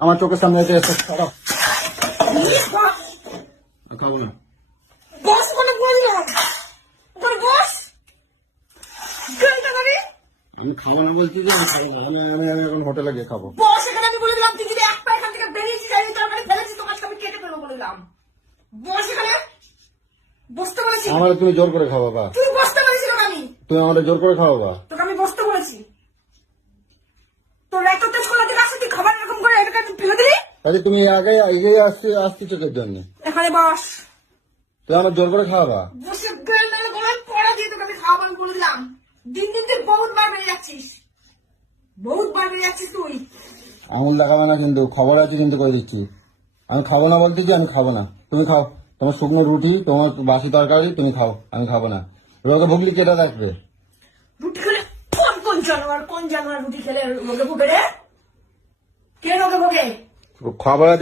আমার চোখের সামনে এসে খাবো না। বস ওখানে বলে দিলাম, ওখানে বস। আমি খাবো না বলছি যে আমি খাবো না। আমি এখন হোটেলে গিয়ে খাবো। বস এখানে আমি বলে দিলাম, তুই যদি এক পা এখান থেকে বেরিয়েছিস যাই তরকারি ফেলেছিস তোমার আমি কেটে ফেলবো বলে দিলাম। বস এখানে বসতে বলেছি। আমার তুমি জোর করে খাও বাবা। তুই বসতে বলেছিল না আমি। তুমি আমাদের জোর করে খাও বাবা। তোকে আমি বসতে বলেছি। তোর এত তেজ কলা থেকে আসে তুই খাবার এরকম করে এটাকে ফেলে দিলি। তাহলে তুমি আগে এগিয়ে আসছি চোখের জন্য। এখানে বস। তুই আমার জোর করে খাওয়াবা। বসে গলায় পড়া দিয়ে তোকে আমি খাওয়াবান বলে দিলাম। দিন দিন তুই বহুত বার বেড়ে যাচ্ছিস, বহুত বার বেড়ে যাচ্ছিস তুই। আঙুল দেখাবে না কিন্তু, খবর আছে কিন্তু করে দিচ্ছি। আমি খাবো না বলতেছি, আমি খাবো না। তুমি খাও, তোমার শুকনো রুটি, তোমার বাসি তরকারি তুমি খাও, আমি খাবো না। রোগে ভুগলি কেটে রাখবে। রুটি খেলে কোন জানোয়ার রুটি খেলে রোগে ভোগে রে? কে রোগে ভোগে? খবর আছে।